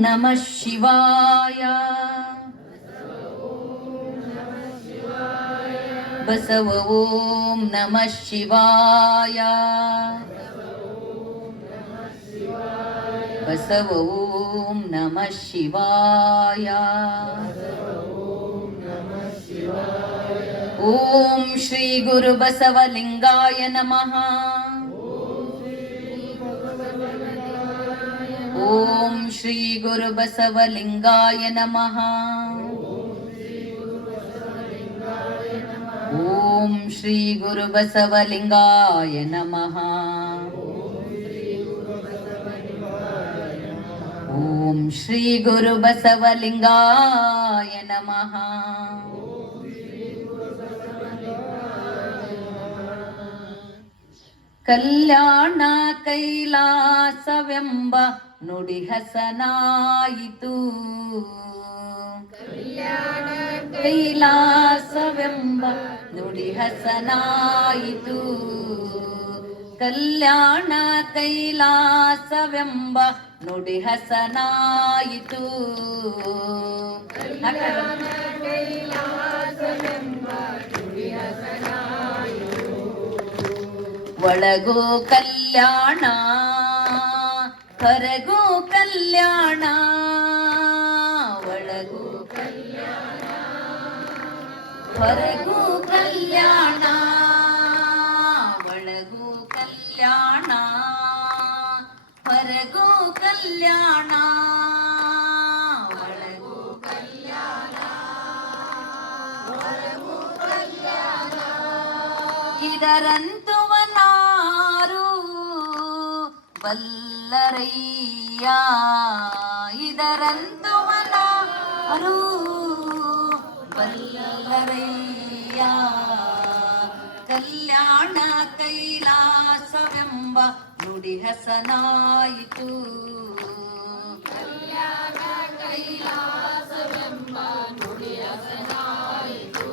नमः शिवाय बसव ॐ नमः शिवाय बसव ॐ नमः शिवाय ॐ श्रीगुरुबसवलिङ्गाय नमः ಶ್ರೀ ಗುರು ಬಸವಲಿಂಗಾಯ ನಮಃ ಓಂ ಶ್ರೀ ಗುರು ಬಸವಲಿಂಗಾಯ ನಮಃ ಓಂ ಶ್ರೀ ಗುರು ಬಸವಲಿಂಗಾಯ ನಮಃ ಕಲ್ಯಾಣ ಕೈಲಾಸವೆಂಬ ನುಡಿ ಹಸನಾಯಿತು. ಕೈಲಾಸವೆಂಬ ನುಡಿ ಹಸನಾಯಿತು. ಕಲ್ಯಾಣ ಕೈಲಾಸವೆಂಬ ನುಡಿ ಹಸನಾಯಿತು. ಒಳಗೋ ಕಲ್ಯಾಣ ಹೊರಗೋ ಕಲ್ಯಾಣ ಒಳಗೂ ಕಲ್ಯಾಣ. ಹೊರಗೂ ಕಲ್ಯಾಣ ಒಳಗೂ ಕಲ್ಯಾಣ. ಹೊರಗೂ ಕಲ್ಯಾಣ ಒಳಗೋ ಕಲ್ಯಾಣ. ಇದರಂತುವನಾರು ಬಲ್ಲರಯ್ಯ ಇದರಂತುವನಾರು ಬಲ್ಲರಯ್ಯ ಕಲ್ಯಾಣ ಕೈಲಾಸವೆಂಬ ನುಡಿ ಹಸನಾಯಿತು ಕಲ್ಯಾಣ ಕೈಲಾಸವೆಂಬ ನುಡಿ ಹಸನಾಯಿತು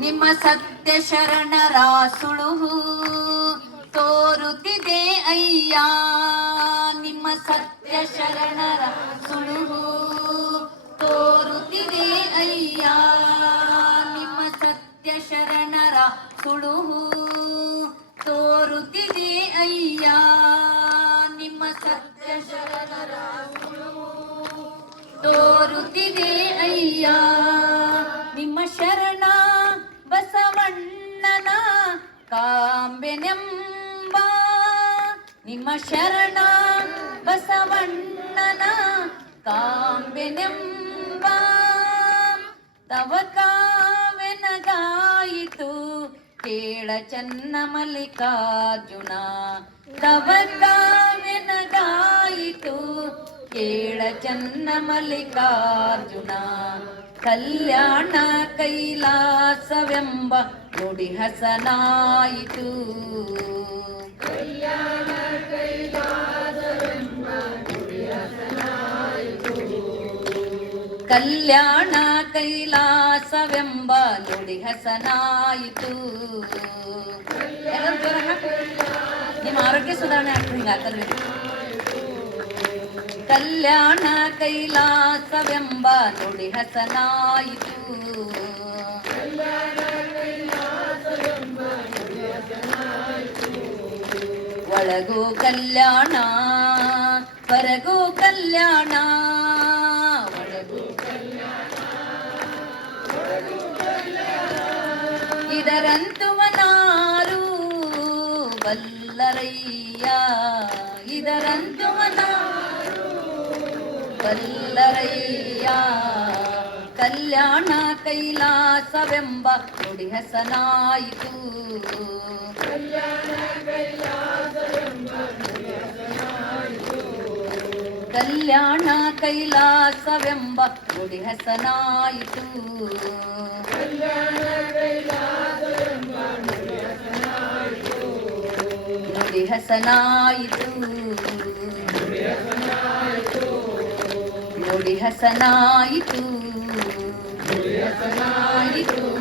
ನಿಮ್ಮ ಸತ್ಯ ಶರಣರ ಸುಳುಹು ತೋರುತ್ತಿದೆ ಅಯ್ಯ. ಸತ್ಯ ಶರಣರ ಸುಳುಹು ತೋರುತ್ತಿದೆ ಅಯ್ಯ. ನಿಮ್ಮ ಸತ್ಯ ಶರಣರ ಸುಳುಹು ತೋರುತ್ತಿದೆ ಅಯ್ಯ. ನಿಮ್ಮ ಸತ್ಯ ಶರಣರ ತೋರುತ್ತಿದೆ ಅಯ್ಯ. ನಿಮ್ಮ ಶರಣ ಬಸವಣ್ಣನ ಕಾಂಬೆನೆಂಬ ನಿಮ್ಮ ಶರಣ ಬಸವಣ್ಣನ ಕಾಂಬೆನೆಂಬ ತವ ಕಾವೆನಗಾಯಿತು ಕೇಳ ಚನ್ನ ಮಲ್ಲಿಕಾರ್ಜುನ, ತವ ಕಾವೆನಗಾಯಿತು ಕೇಳ ಚನ್ನ ಮಲ್ಲಿಕಾರ್ಜುನ, ಕಲ್ಯಾಣ ಕೈಲಾಸವೆಂಬ ನುಡಿ ಹಸನಾಯಿತು. ಕಲ್ಯಾಣ ಕೈಲಾಸವೆಂಬ ನುಡಿ ಹಸನಾಯಿತು ನಿಮ್ಮ ಆರೋಗ್ಯ ಸುಧಾರಣೆ ಆಗ್ತದೆ ಕಲ್ಯಾಣ ಕೈಲಾಸವೆಂಬ ನುಡಿ ಹಸನಾಯಿತು ಒಳಗು ಕಲ್ಯಾಣ ಇದರಂತುವನಾರು ಬಲ್ಲರಯ್ಯ ಇದರಂತುಮನಾರು ಬಲ್ಲರಯ್ಯ ಕಲ್ಯಾಣ ಕೈಲಾಸವೆಂಬ ನುಡಿ ಹೆಸನಾಯಿತು ಕಲ್ಯಾಣ ಕೈಲಾಸವೆಂಬ ನುಡಿ ಹಸನಾಯಿತು ಹಸನಾಯಿತು. ನುಡಿ ಹಸನಾಯಿತು. ಹಸನಾಯಿತು.